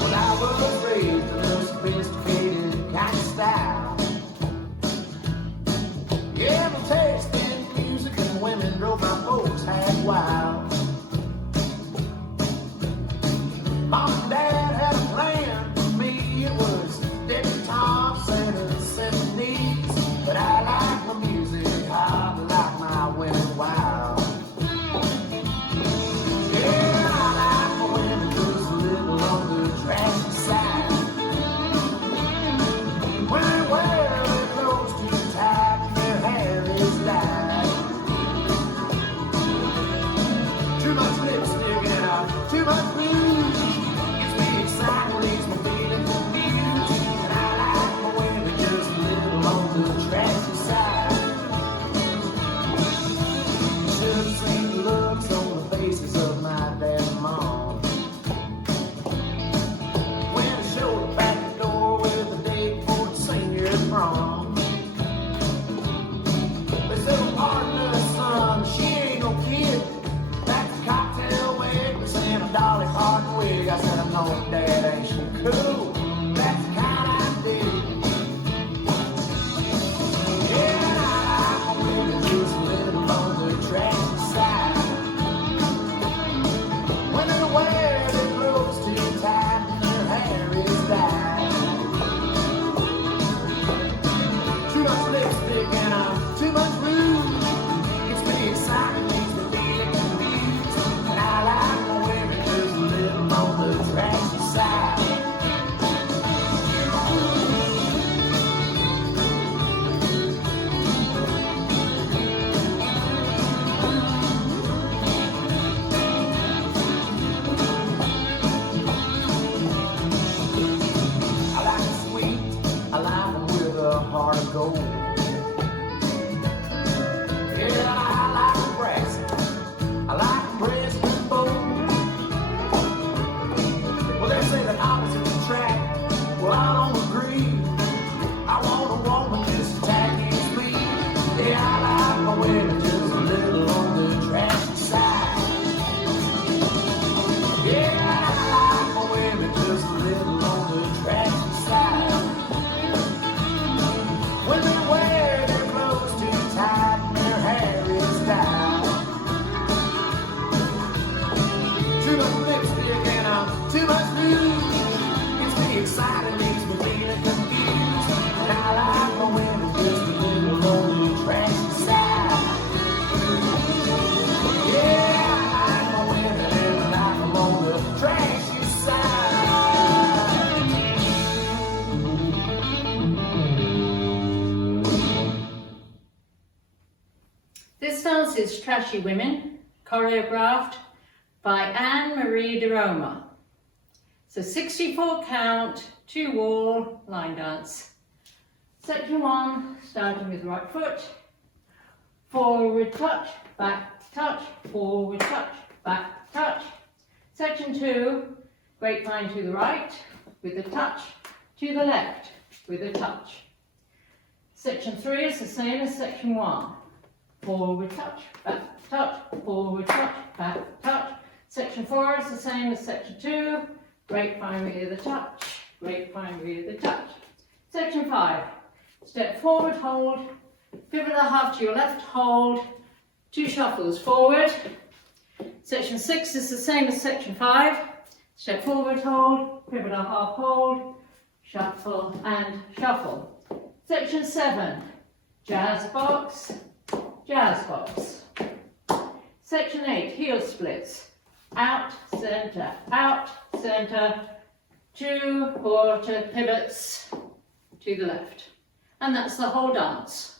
But I was raised in a sophisticated kind of style. Yeah, my taste in music and women drove my folks half wild. Mom and Dad had a plan for me. It was debutantes and symphonies. But I like my music hard, like my women wild. Yeah, I like my women just a little on the trashy side. When they wear their clothes too tight and their hair is dyed. Too much lipstick and too much rouge. Gets me excited, leaves me feeling confused. And I like my women just a little on the trashy side. You should have seen the looks on the faces of my dad and mom when I showed up at the door with a date for the senior prom. They said, "Oh, partner, son, she ain't no kid. That's a cocktail waitress and a Dolly Parton wig." I said, "I know, Dad, ain't she cool? That's the kind I dig." Yeah, I like my women just a little on the trashy side. When they wear their clothes too tight and their hair is dyed. Too much lipstick and too much rouge. Gets me excited, leaves me feeling confused. And I like my women just a little on the trashy side. I like them sweet, I like them with a heart of gold. Yeah, I like them brassy, I like them brisk and bold. Well, they say that opposites attract, well, I don't agree. I want a woman just as tacky as me. Yeah, I like my women just a little on the trashy side. Yeah, I like my women just a little on the trashy side. When they wear their clothes too tight and their hair is dyed. Too much lipstick and too much rouge. Gets me excited, leaves me feeling confused. And I like my women just a little on the trashy side. Yeah, I like my women and I like them on the trashy side. This dance is Trashy Women, choreographed by Anne-Marie de Roma. It's a 64 count, 2-wall line dance. Section 1, starting with right foot, forward touch, back touch, forward touch, back touch. Section 2, grapevine to the right, with a touch, to the left, with a touch. Section 3 is the same as section 1. Forward touch, back touch, forward touch, back touch. Section 4 is the same as section 2. Grapevine with a touch, grapevine with a touch. Section 5. Step forward, hold, pivot a half to your left, hold, 2 shuffles forward. Section 6 is the same as section 5. Step forward, hold, pivot a half, hold, shuffle and shuffle. Section 7. Jazz box, jazz box. Section 8, heel splits. Out, center, 2 quarter pivots to the left. And that's the whole dance.